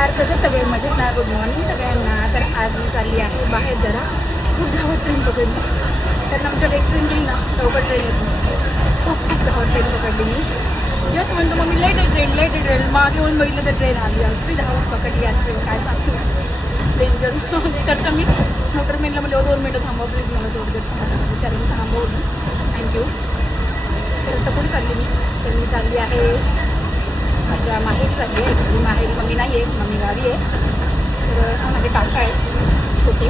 नमस्कार, कसे सगळे मजेत ना? गुड मॉर्निंग सगळ्यांना. तर आज मी चालली आहे बाहेर जरा. खूप धावत ट्रेन पकडली, कारण आमच्याकडे एक ट्रेन गेली ना लवकर ट्रेन येत नाही. खूप धावत ट्रेन पकडली मी. यश म्हणतो मग मी लेट आहे ट्रेन मागे येऊन बघितलं तर ट्रेन आली. असली धावत पकडली आज ट्रेन, काय सांगतो. डेंजर. अक्षरशः मी मोटरमेनला म्हणलं 2 मिनटं थांबवा प्लीज, मला जोर देत विचारून थांबवली. थँक्यू. तर आता पुढे चालली मी. तर मी चालली आहे माझ्या माहेरी चालली आहे. ॲक्च्युली माहेरी मम्मी नाही आहे, मम्मी गावी आहे. तर माझे काका आहेत छोटे,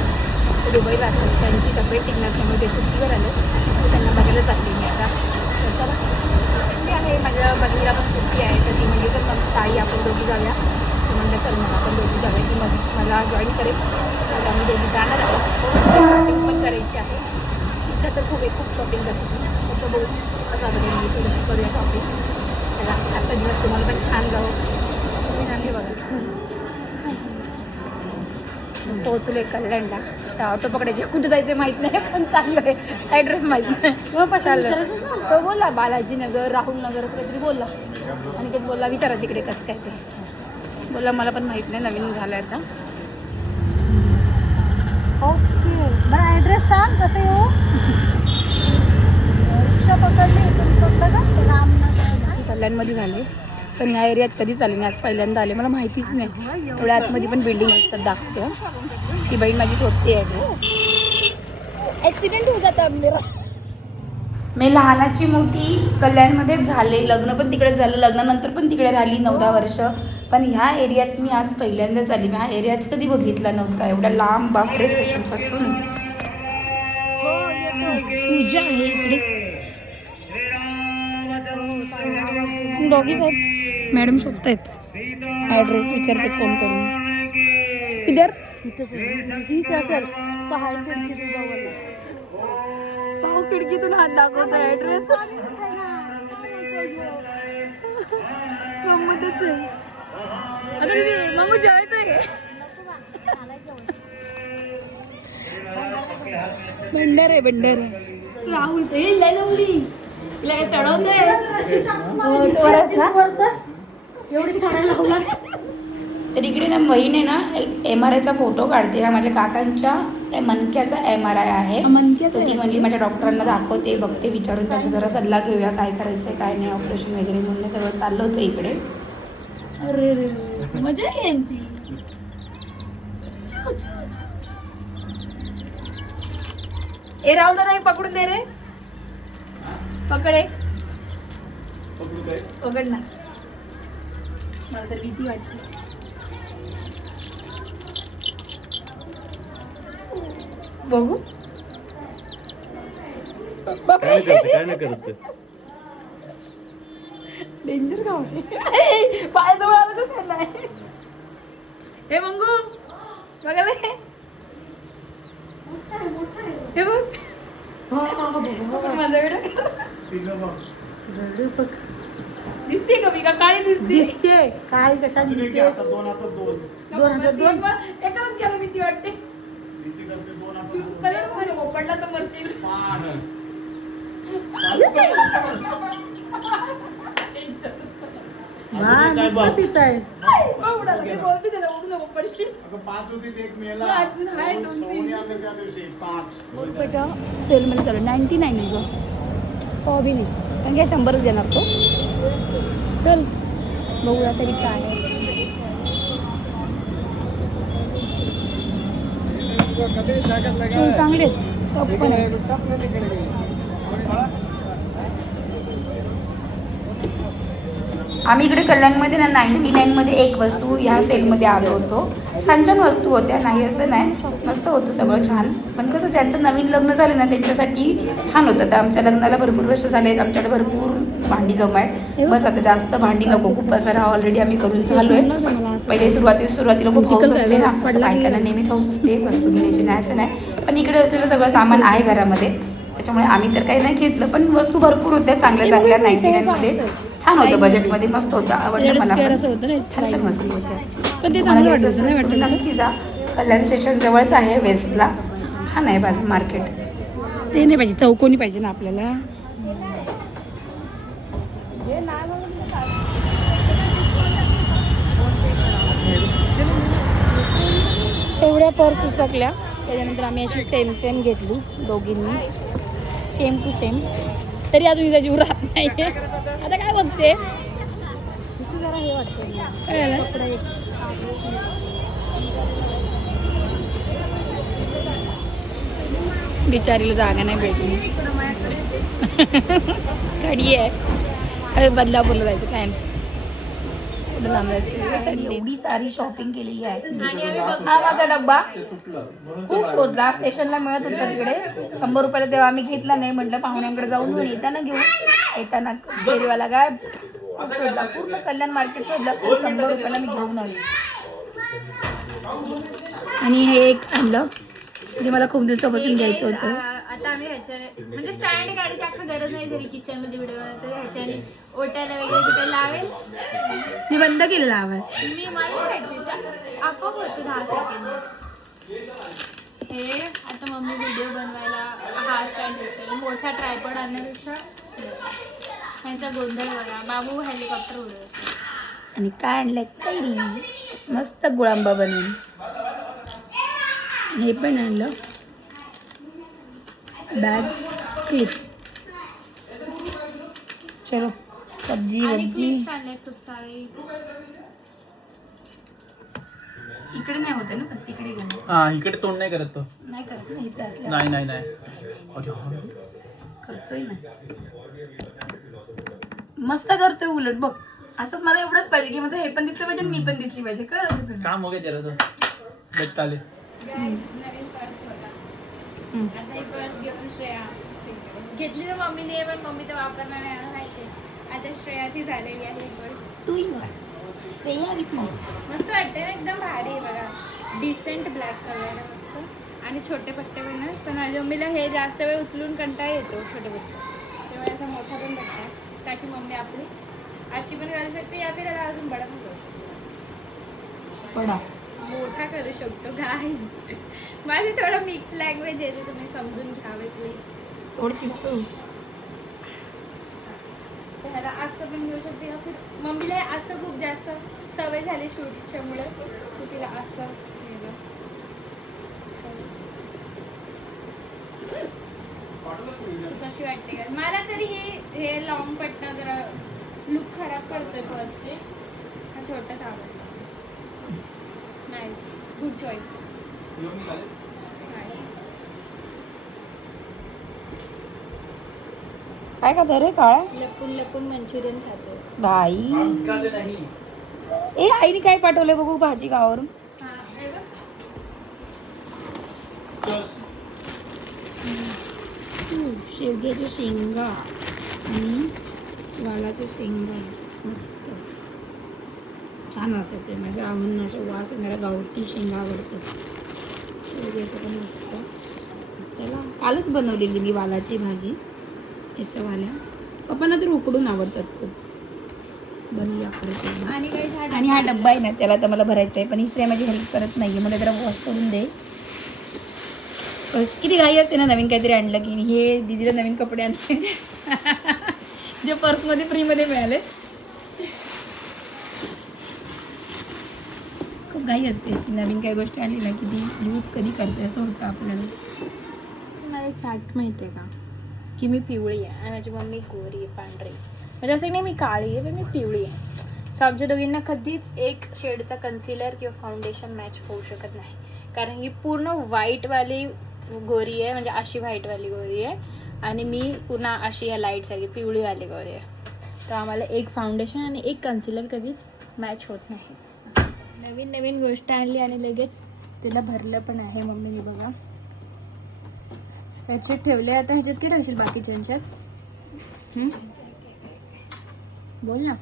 ते दुबईला असतात. त्यांची तब्येत ठीक नसल्यामुळे ते सुट्टीवर आले, तर त्यांना बघायला चालली मी आता. तर चला, सुट्टी आहे, माझ्या बहिणीला पण सुट्टी आहे. तर ती म्हणजे जर मग ताई आपण दोघी जाऊया, तर म्हणलं चल मग आपण दोघी जाऊया. ती मग मला जॉईन करेल. तर आम्ही दोघी जाणार आहोत. शॉपिंग पण करायची आहे. इच्छा तर खूप आहे, खूप शॉपिंग करायची. फक्त बघू कसं आता मी थोडंसं करूया शॉपिंग. चला, आजचा दिवस तुम्हाला पण छान जाऊ. मी झाले बघा. पोहोचले कल्याणला. तर ऑटो पकडायचे, कुठं जायचं माहीत नाही, पण चांगलं आहे. ॲड्रेस माहीत नाही. चाललं तो बोलला बालाजीनगर, राहुलनगर असं काहीतरी बोलला. आणि ते बोलला विचारा तिकडे कसं काय ते. बोलला मला पण माहीत नाही, नवीन झालं आहे आता. ओके, मला ॲड्रेस सांग कसं येऊ. रिक्षा पकडली इथून का रामनगर. कल्याणमध्ये झाले, पण ह्या एरियात कधीच आले नाही. आज पहिल्यांदा आले, मला माहितीच नाही. एवढ्या आतमध्ये पण बिल्डिंग असतात दाखवते. ती बहीण माझी शोधते ॲड्रेस. ॲक्सिडेंट होऊ जाता मेरा. मी लहानाची मोठी कल्याणमध्येच झाले. लग्न पण तिकडे झालं, लग्नानंतर पण तिकडे राहिली 9-10 वर्ष. पण ह्या एरियात मी आज पहिल्यांदाच आली. मी हा एरियाच कधी बघितला नव्हता. एवढ्या लांब बापरे स्टेशनपासून. पूजा आहे इकडे. डॉगी साहेब मॅडम शोधतायत. ॲड्रेस विचारते फोन करून. किधर इथंच असेल पहाड खिडकी भाऊ खिडकीतून हात दाखवतो. ॲड्रेस गंमतच आहे. अगं दीदी मग जेवायचं आहे. भंडार आहे भंडार. राहुलचं हे लय जवळी तिला काय चढवतंय. एवढी चढायला लावला. तर इकडे ना बहीण आहे ना MRIचा फोटो काढते. हा माझ्या काकांच्या मणक्याचा MRI आहे. तर ती म्हणली माझ्या डॉक्टरांना दाखवते, बघते, विचारून त्यांचा जरा सल्ला घेऊया काय करायचं आहे काय नाही, ऑपरेशन वगैरे म्हणून सगळं चाललं होतं इकडे. अरे रे मजा आहे यांची. ए राहुल दादा एक पकडून दे रे. पकड एक. पकड ना, मला तर भीती वाटते. बघू काय नाही करत. डेंजर का होते. पाय जवळ आलं तर काय नाही. हे मंगू बघायला हे बघ माझा वेळ दिसते का मी का काळी दिसते काळी कशा दिसते. एकाच घ्यायला भीती वाटते. पडला तर मरशील. पिताय बोलते त्याला उडू नको पडशील. सेलमध्ये चालू 99 आहे गं, 100 बी नाही. पण काय 100च देणार तो. चल बघूया तरी काय आहे. स्टूल चांगले आहेत, कप पण आहे. आम्ही इकडे कल्याणमध्ये ना 99मध्ये एक वस्तू ह्या सेलमध्ये आलो होतो. छान छान वस्तू होत्या, नाही असं नाही, मस्त होतं सगळं छान. पण कसं ज्यांचं नवीन लग्न झालं ना त्यांच्यासाठी छान होतं. तर आमच्या लग्नाला भरपूर वर्ष झाले आहेत, आमच्याकडे भरपूर भांडी जमा आहेत. बस आता जास्त भांडी नको, खूप पसारा ऑलरेडी आम्ही करून झालो आहे. पहिले सुरुवातीला खूप हौस असते ना, बायकांना नेहमीच हौस असते वस्तू घेण्याची, नाही असं नाही. पण इकडे असलेलं सगळं सामान आहे घरामध्ये, त्याच्यामुळे आम्ही तर काही नाही घेतलं. पण वस्तू भरपूर होत्या चांगल्या चांगल्या. 99मध्ये छान होतं, बजेटमध्ये मस्त होतं. आवडलं मला पण. छान छान वस्तू होत्या. पण ते चांगलं वाटतं, नक्की जा. कल्याण स्टेशन जवळच आहे, वेस्टला. छान आहे बाजार मार्केट. ते नाही पाहिजे, चौकोनी पाहिजे ना आपल्याला. एवढ्या पर्स उचकल्या. त्याच्यानंतर आम्ही अशी सेम सेम घेतली दोघींनी, सेम टू सेम. तरी अजून तिचा जीव राहत नाही. आता काय बघते जरा हे वाटतं काय झालं? कपडे बिचारीला जागा नाही भेटली. गाडी आहे. अरे बदलापूरला जायचं काय नाही. एवढी सारी शॉपिंग केलेली आहे. हा माझा डब्बा खूप शोधला, स्टेशनला मिळत होता तिकडे 100 रुपयाला. तेव्हा आम्ही घेतला नाही, म्हटलं पाहुण्यांकडे जाऊन घेऊन येताना घेऊन. येताना फेरीवाला काय खूप शोधला, पूर्ण कल्याण मार्केट शोधला, 100 रुपयाला मी घेऊन आली. आणि हे एक आणलं जे मला खूप दिवसापासून घ्यायचं होतं. आता आम्ही ह्याच्याने म्हणजे स्टँड गाडीची अख्खा गरज नाही जरी किचन मध्ये व्हिडिओ तर ह्याच्याने ओट्याला वगैरे कुठे लावेल. मी बंद केलेला आवाज. मी मला माहिती आपोआप होतो 10 सेकंद. हे आता मम्मी व्हिडिओ बनवायला हा स्टँड यूज केला. मोठा ट्रायपॉड आणण्यापेक्षा ह्याचा गोंधळ बघा. बाबू हेलिकॉप्टर उडवतो. आणि काय आणलंय कैरी, मस्त गुळांबा बनवून. हे पण आणलं बॅग क्लिप. चलो सब्जी आणि वब्जी क्लिप्स आणले खूप सारे. इकडे नाही होते ना, पण तिकडे गेलो. हा इकडे तोंड नाही करत तो. नाही करत ना, इथे असल्या नाही नाही नाही करतोय ना, मस्त करतोय. उलट बघ, असंच मला एवढंच पाहिजे की माझं हे पण दिसलं पाहिजे आणि मी पण दिसली पाहिजे. कळलं तुला? काम हो गया जरा तो बट चाले. नवीन पर्स होता. आता ही पर्स घेऊन श्रेया घेतली तर मम्मीने, पण मम्मी तर वापरणार नाही मला माहिती. आता श्रेयाची झालेली आहे ही पर्स. तू श्रेया विथ मग मस्त वाटते ना, एकदम भारी आहे बघा. डिसेंट ब्लॅक कलर आहे मस्त. आणि छोटे पट्टे पण आहे. पण माझ्या मम्मीला हे जास्त वेळ उचलून कंटाळा येतो छोटे पट्टे, त्यामुळे असा मोठा पण पट्टा आहे ताकी मम्मी आपली अशी पण घालू शकते या फिर याला अजून बडा पण करू शकते. पडा मोठा करू शकतो गाईज. माझी थोडं मिक्स लँग्वेज आहे, ते तुम्ही समजून घ्यावे प्लीज. थोडकी तर ह्याला असं पण घेऊ शकते या फिर मम्मीला हे असं खूप जास्त सवय झाली शूटच्यामुळे की तिला असं नेलं. कशी वाटते का मला तरी हे लॉंग पट्टा जरा लुक खराब पडतोय पर्सचे. हा छोटाच आवडतो. Nice, good choice. काय खातो रे काळा लपून लपून मंचुरियन खातो. बाई. ए आईने काय पाठवलंय बघू भाजी गावावरून. हा हे बघ. शेवग्याच्या शेंगा आणि वालाच्या शेंगा मस्त छान वास येते. माझ्या आवडून असं वास येणारा गावठी शेंगा आवडतात. शेवग्याचं पण मस्त. चला कालच बनवलेली मी वालाची भाजी. असं वाल्या पप्पांना तर उकडून आवडतात खूप. बनवूया परत. आणि काही झाड आणि हा डब्बा आहे ना त्याला तर मला भरायचा आहे, पण ही श्रेया माझी हेल्प करत नाही आहे. मला जरा वॉश करून दे. किती घाई असते ना नवीन काहीतरी आणलं की. हे दीदीला नवीन कपडे आणले जे पर्समध्ये फ्रीमध्ये मिळाले. खूप घाई असते अशी नवीन काही गोष्टी आणली ना की ती यूज कधी करते असं होतं आपल्याला. मला एक फॅक्ट माहिती आहे का की मी पिवळी आहे आणि माझी मम्मी गोरी आहे पांढरी. म्हणजे असं नाही मी काळी आहे पण मी पिवळी आहे. सो आमच्या दोघींना कधीच एक शेडचा कन्सिलर किंवा फाउंडेशन मॅच होऊ शकत नाही, कारण ही पूर्ण व्हाईटवाली गोरी आहे, म्हणजे अशी व्हाईटवाली गोरी आहे आणि मी पुन्हा अशी या लाईटसारखी पिवळीवाली गोरी आहे. तर आम्हाला एक फाउंडेशन आणि एक कन्सिलर कधीच मॅच होत नाही. नवीन नवीन गोष्ट आणली आणि लगेच तिला भरलं पण आहे मम्मीने बघा. ह्याच्यात ठेवले. आता ह्याच्यात काय ठेवशील बाकीच्या ह्याच्यात? बोल ना.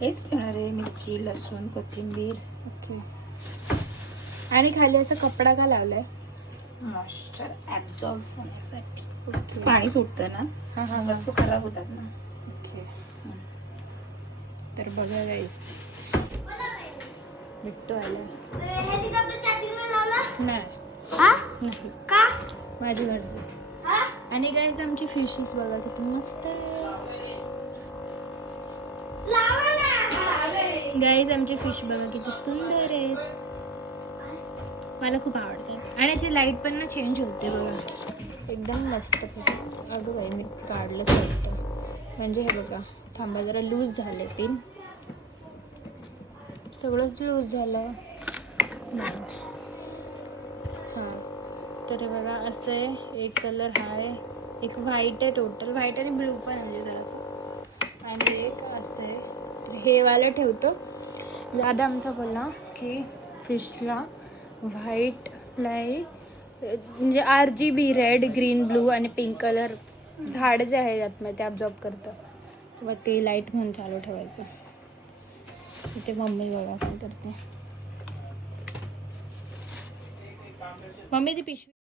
हेच ठेवणार आहे, मिरची लसूण कोथिंबीर. ओके. आणि खाली असा कपडा का लावलाय? मॉइश्चर ॲब्झॉर्ब होण्यासाठी. पाणी सुटतं ना, वस्तू खराब होतात ना. ओके. तर बघा गाईस बिट्टू आला नाही का माझी घरची. आणि गाईस आमची फिशेस बघा किती मस्त. गाईस आमची फिश बघा किती सुंदर आहेत. मला खूप आवडते आणि याची लाईट पण ना चेंज होते बघा, एकदम मस्त फोटो. अगं बाई मी काढलंच वाटतं, म्हणजे हे बघा, थांबा जरा लूज झाले पिन, सगळंच लूज झालं. हां तर हे बघा असं आहे, एक कलर हा आहे, एक व्हाईट आहे, टोटल व्हाईट आणि ब्लू पण म्हणजे जरासं, आणि एक असं आहे. तर हे वालं ठेवतो. दादा आमचा बोलला की फिशला व्हाईट लाईट म्हणजे RGB रेड ग्रीन ब्लू आणि पिंक कलर झाड जे आहे आतमध्ये ते ॲब्झॉर्ब करतं व ते लाईट म्हणून चालू ठेवायचं. इथे मम्मी बघा काय करते. मम्मी ती पिशवी